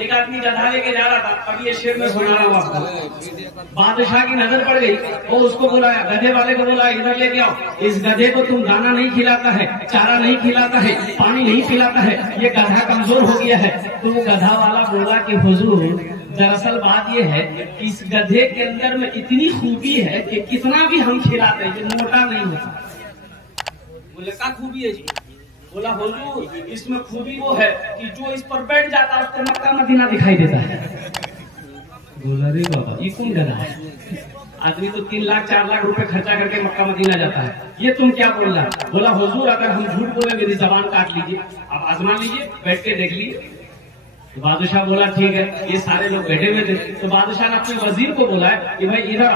एक आदमी गधा लेके जा रहा था। अभी ये शेर में सुना रहा हूँ आपको। बादशाह की नजर पड़ गई, वो उसको बुलाया, गधे वाले को बोला इधर लेके आओ, इस गधे को तुम दाना नहीं खिलाता है, चारा नहीं खिलाता है, पानी नहीं पिलाता है, ये गधा कमजोर हो गया है। तो वो गधा वाला बोला कि हुजूर दरअसल बात ये है कि इस गधे के अंदर में इतनी खूबी है कि कितना भी हम खिलाते हैं ये मोटा नहीं होता। बोले क्या खूबी है जी? बोला हुजूर इसमें खूबी वो है कि जो इस पर बैठ जाता है उसको मक्का मदीना दिखाई देता है। बोला रे बाबा ये कौन गधा है? आदमी तो 3 लाख 4 लाख रुपए खर्चा करके मक्का मदीना जाता है, ये तुम क्या बोल रहा? बोला हुजूर अगर हम झूठ बोले मेरी जबान काट लीजिए, आप आजमा लीजिए, बैठ के देख लीजिए। तो बादशाह बोला ठीक है। ये सारे लोग बैठे हुए थे। तो बादशाह ने अपने वजीर को बोला कि भाई इधर।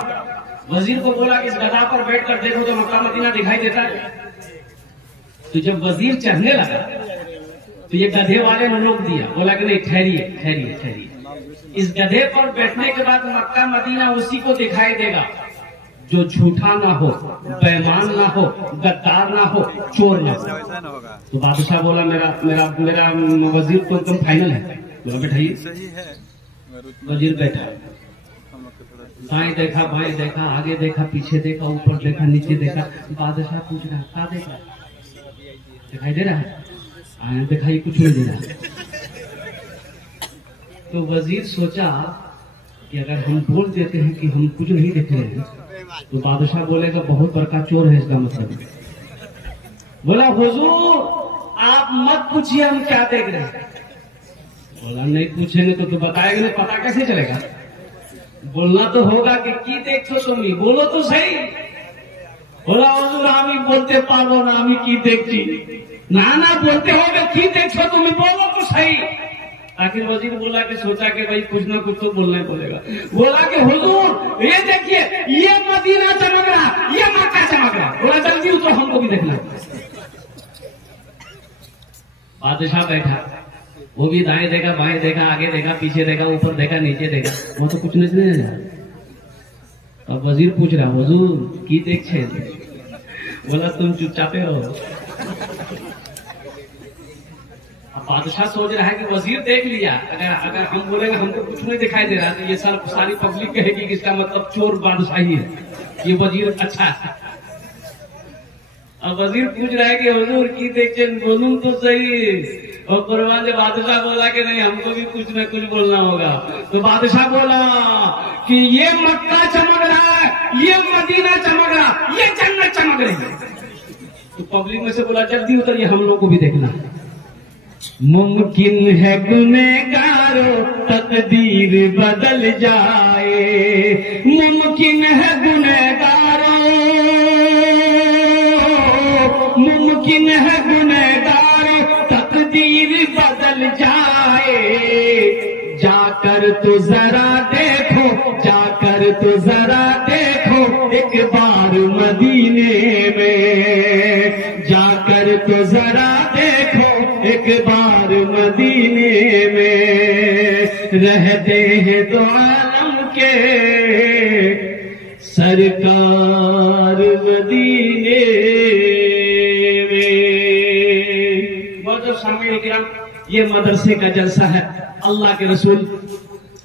वजीर को बोला कि इस गधा पर बैठ कर देखो तो मक्का मदीना दिखाई देता है। तो जब वजीर चढ़ने लगा तो ये गधे वाले ने रोक दिया, बोला कि नहीं ठहरिए ठहरिए ठहरिए, इस गधे पर बैठने के बाद मक्का मदीना उसी को दिखाई देगा जो झूठा ना हो, बेईमान ना हो, गद्दार ना हो, चोर ना हो। तो बादशाह बोला मेरा मेरा मेरा वजीर तो एकदम फाइनल है। बैठाइए। वजीर बैठा, दाएं देखा बाएं देखा, आगे देखा पीछे देखा, ऊपर देखा नीचे देखा। बादशाह पूछ रहा क्या देखा? दिखाई दे रहा है? दिखाई कुछ नहीं दे रहा। तो वजीर सोचा कि अगर हम बोल देते हैं कि हम कुछ नहीं देख रहे हैं तो बादशाह बोलेगा बहुत बड़का चोर है, इसका मतलब। बोला हुजूर आप मत पूछिए हम क्या देख रहे हैं। बोला नहीं पूछेंगे तो बताएंगे नहीं, पता कैसे चलेगा? बोलना तो होगा कि की देखो तुम, बोलो तो सही। बोला हुजूर আমি বলতে পারবো না আমি কি দেখছি। ना ना बोलते होगे की देखो तुम, बोलो तो सही। आखिर वजीर बोला कि सोचा कि भाई कुछ ना कुछ तो बोलना ही बोलेगा। बोला कि हुजूर ये देखिए ये मदीना चमक रहा, ये मक्का चमक रहा। बोला जल्दी उतरो हमको भी देखना। बादशाह बैठा, वो भी दाएं देखा बाएं देखा, आगे देखा पीछे देखा, ऊपर देखा नीचे देखा, वो तो कुछ नहीं रहा। अब वजीर पूछ रहा हुजूर की देख छे? बोला तुम चुपचापे हो। अब बादशाह सोच रहा है कि वजीर देख लिया, अगर हम बोलेंगे हमको कुछ नहीं दिखाई दे रहा तो ये सारी पब्लिक कहेगी कि इसका मतलब चोर बादशाही है, ये वजीर अच्छा है। अब वजीर पूछ रहा है कि हुजूर की देखे? बोलूं तो सही। और कुर्बान जब बादशाह बोला कि नहीं हमको भी कुछ न कुछ बोलना होगा, तो बादशाह बोला कि ये मक्का चमक रहा है, ये मदीना चमक रहा, ये जन्नत चमक रही है। तो पब्लिक में से बोला जल्दी उतरिए हम लोग को भी देखना। मुमकिन है गुनहगारों तकदीर बदल जाए, मुमकिन है गुनहगारों, मुमकिन है गुनहगारों तकदीर बदल जाए। जाकर तो जरा देखो, जाकर तो जरा देखो एक बार मदीने में, जाकर तो जरा देखो एक बार मदीने में। रहते हैं दो आलम के सरकार मदीने में। बहुत सामने ये मदरसे का जलसा है। अल्लाह के रसूल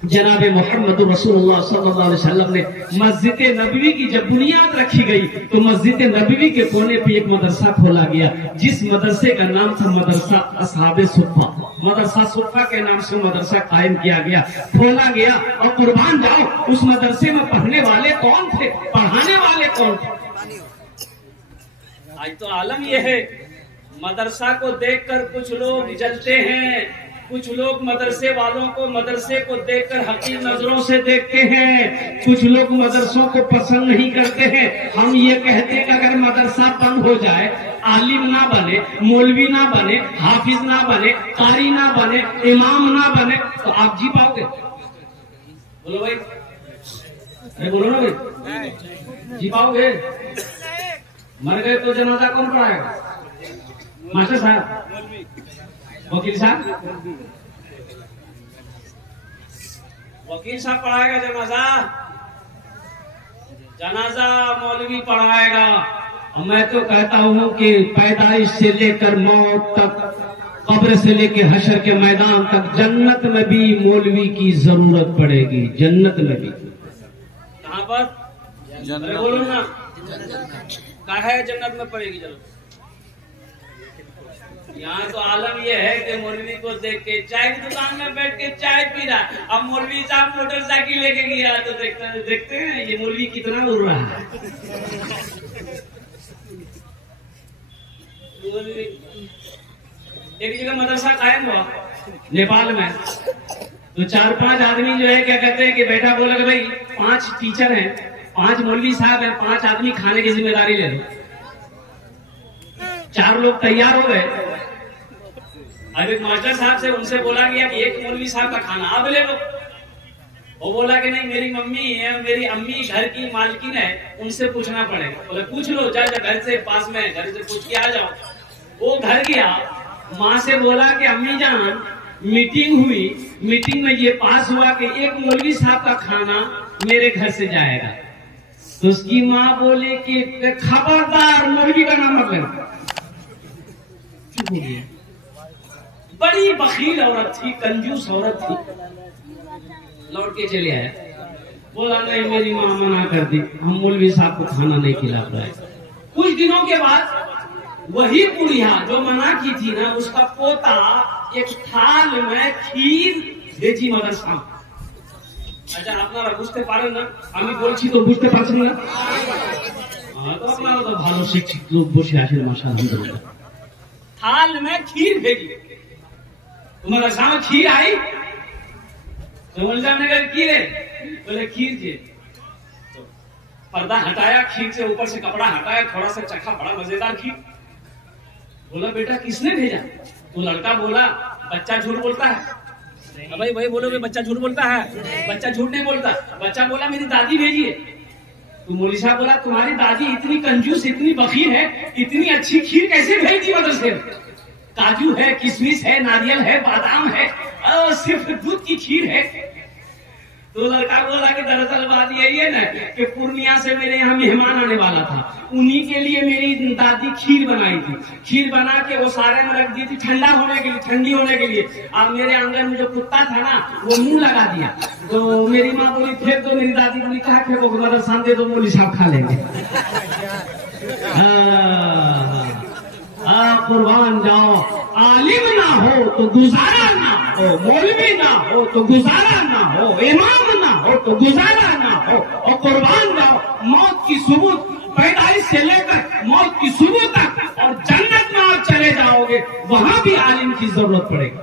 जनाब मोहम्मद रसूलुल्लाह सल्लल्लाहु अलैहि वसल्लम ने मस्जिद नबवी की जब बुनियाद रखी गई तो मस्जिद नबवी के कोने पे एक मदरसा खोला गया, जिस मदरसे का नाम था मदरसा असहाबे सुफ़ा। मदरसा सुफ़ा के नाम से मदरसा कायम किया गया, खोला गया। और कुर्बान जाओ उस मदरसे में पढ़ने वाले कौन थे, पढ़ाने वाले कौन थे? आज तो आलम यह है, मदरसा को देखकर कुछ लोग जलते हैं, कुछ लोग मदरसे वालों को मदरसे को देखकर हकीर नजरों से देखते हैं, कुछ लोग मदरसों को पसंद नहीं करते हैं। हम ये कहते हैं कि अगर मदरसा बंद हो जाए, आलिम ना बने, मौलवी ना बने, हाफिज ना बने, कारी ना बने, इमाम ना बने तो आप जी पाओगे? बोलो भाई, अरे बोलो ना भाई, जी पाओगे? मर गए तो जनाजा कौन पढ़ाएगा? मास्टर साहब, वकील साहब, वकील साहब पढ़ाएगा जनाजा, जनाजा मौलवी पढ़ाएगा। और मैं तो कहता हूँ कि पैदाइश से लेकर मौत तक कब्र से लेके हशर के मैदान तक जन्नत में भी मौलवी की जरूरत पड़ेगी, जन्नत में भी। कहाँ पर? बोलो ना, कहा है जन्नत में पड़ेगी। चलो, यहाँ तो आलम यह है कि मौलवी को देख के चाय की दुकान में बैठ के चाय पी रहा, अब मौलवी साहब मोटरसाइकिल लेके गया तो देखते हैं ये मौलवी कितना उड़ रहा है। एक जगह मदरसा कायम हुआ नेपाल में, तो 4-5 आदमी जो है क्या कहते हैं कि बेटा बोला कि भाई 5 टीचर हैं, 5 मौलवी साहब हैं, 5 आदमी खाने की जिम्मेदारी ले लो। 4 लोग तैयार हो गए। अब एक मास्टर साहब से उनसे बोला गया कि एक मौलवी साहब का खाना आप ले लो। वो बोला कि नहीं, मेरी मम्मी है, मेरी अम्मी घर की मालकिन है, उनसे पूछना पड़ेगा। बोले पूछ लो, जा घर से पास में, घर से पूछ के आ जाओ। वो घर गया, माँ से बोला कि अम्मी जान मीटिंग हुई, मीटिंग में ये पास हुआ कि एक मौलवी साहब का खाना मेरे घर से जाएगा। तो उसकी माँ बोली कि खबरदार मौलवी का नाम मत लेना। चुप हो गया। बड़ी बखील औरत थी, कंजूस औरत थी। लौट के चले आए, बोला नहीं मेरी माँ मना कर दी, हम मौलवी साहब को खाना नहीं खिला पाए। कुछ दिनों के बाद वही बुढ़िया जो मना की थी ना, उसका पोता एक थाल में खीर भेजी मदरसा। अच्छा अपना बुझते पारेन ना, আমি বলছি তো বুঝতে পারছেন না? তো আপনারা তো ভালো শিক্ষিত লোক বসে আছেন মাশাআল্লাহ। थाल में खीर भेजी, मदरसा में खीर आई तो मौलवी ने कहा खीर है, बोले खीर जी। तो पर्दा हटाया, खीर से ऊपर से कपड़ा हटाया, थोड़ा सा चखा, बड़ा मजेदार खीर। बोला बेटा किसने भेजा? तो लड़का बोला बच्चा झूठ बोलता है। भाई भाई बोलो बच्चा झूठ बोलता है? बच्चा झूठ नहीं बोलता। बच्चा बोला मेरी दादी भेजी है। तो मौलवी साहब बोला तुम्हारी दादी इतनी कंजूस, इतनी बखील है, इतनी अच्छी खीर कैसे भेज दी मदरसे में? काजू है, किशमिश है, नारियल है, बादाम है, और सिर्फ दूध की खीर है। तो लड़का बोला कि दरअसल बात यही है ना कि पूर्णिया से मेरे यहाँ मेहमान आने वाला था, उन्हीं के लिए मेरी दादी खीर बनाई थी। खीर बना के वो सारे में रख दी थी ठंडा होने के लिए, ठंडी होने के लिए। अब मेरे आंगन में जो कुत्ता था ना वो मुंह लगा दिया। तो मेरी माँ बोली फेंक दो, मेरी दादी बोली क्या फेंको, मदरसा दे दो, मौलवी साहब खा लेंगे। कुर्बान जाओ, आलिम ना हो तो गुजारा ना हो, मौलवी ना हो तो गुजारा ना हो, इमाम ना हो तो गुजारा ना हो। और कुर्बान जाओ, मौत की सुबह पैदाइश से लेकर मौत की सुबह तक, और जन्नत में आप चले जाओगे, वहां भी आलिम की जरूरत पड़ेगी।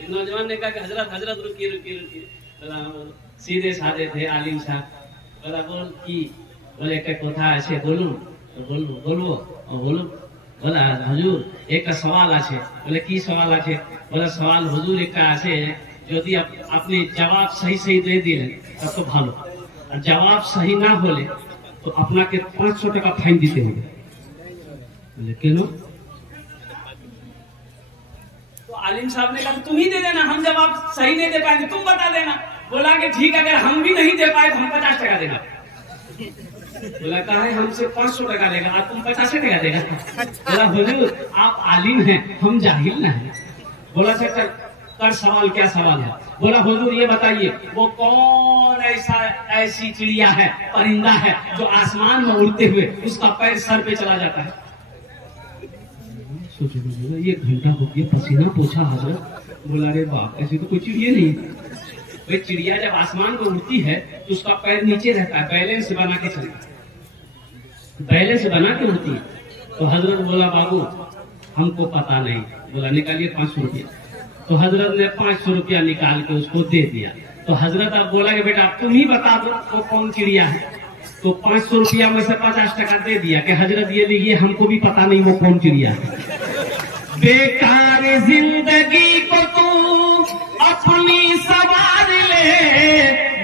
एक नौजवान ने कहा कि हजरत हजरत रुकिए रुकिए रुकिए। सीधे साधे थे आलिम साहब। बोला बोल की, बोले एक कथा আছে बोलूं? तो बोलबो बोलो। बोला हुजूर एक सवाल আছে। बोले की सवाल আছে? बोला सवाल हुजूर एक আছে, যদি আপনি জবাব सही सही दे दिले तब तो ভালো, और जवाब सही ना होले तो আপনাকে 500 টাকা फाइन দিতে হবে। बोले क्यों? तो आलिम साहब ने कहा तुम ही दे देना, हम जवाब सही नहीं दे पाएंगे, तुम बता देना। बोला कि ठीक, अगर हम भी नहीं दे पाए तो हम 50 टका देगा। बोला कहा है हमसे 500 टका लेगा, आप तुम 50 टका देगा। बोला हुजूर आप आलिम हैं, हम जाहिल ना है। बोला अच्छा कर सवाल, क्या सवाल है? बोला हुजूर ये बताइए वो कौन ऐसी चिड़िया है, परिंदा है जो आसमान में उड़ते हुए उसका पैर सर पे चला जाता है? सोचो ये घंटा हो गया, पसीना पोछा हजरत। बोला रे बाप, ऐसी तो कोई चिड़िया नहीं। भाई चिड़िया जब आसमान में उड़ती है तो उसका पैर नीचे रहता है, बैलेंस बना के चलता है, बैलेंस बना के उड़ती है। तो हजरत बोला बाबू हमको पता नहीं। बोला निकालिए 500 रुपया। तो हजरत ने 500 रुपया निकाल के उसको दे दिया। तो हजरत अब बोला कि बेटा तुम ही बता दो वो कौन चिड़िया है। तो 500 रुपया में से 50 टका दे दिया कि हजरत ये लीजिए, हमको भी पता नहीं वो कौन चिड़िया है। बेकार जिंदगी को तू अपनी सवार ले,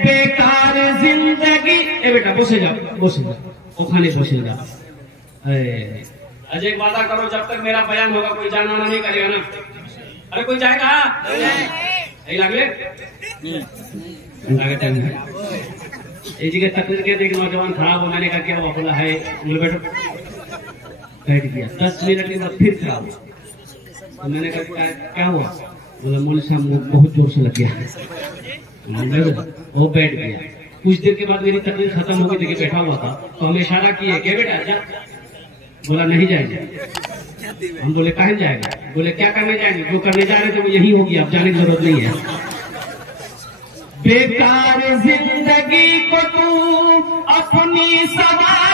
बेकार जिंदगी। ए बेटा बसे जाओ, बसे जाओ, ओखाने बसे जाओ। अजय एक वादा करो, जब तक मेरा बयान होगा कोई जाना नहीं करेगा ना। अरे कोई जाएगा? नहीं लगे ये जगह तकरीर के देख नौजवान खराब हो, मैंने कहा क्या हुआ? बोला है बैठो, बैठ गया। 10 मिनट के बाद फिर खराब। तो मैंने कहा क्या हुआ? बोला मौलवी साहब बहुत जोर से लग गया। वो बैठ गया। कुछ देर के बाद मेरी तकलीफ खत्म हो गई, देखिए बैठा हुआ था, तो हमें इशारा किए क्या बेटा जा। बोला नहीं जाएंगे। हम बोले कहाँ जाएगा? बोले क्या करने जाएंगे? जो करने जा रहे थे वो यही होगी, अब जाने की जरूरत नहीं है। बेकार जिंदगी को तू अपनी सवार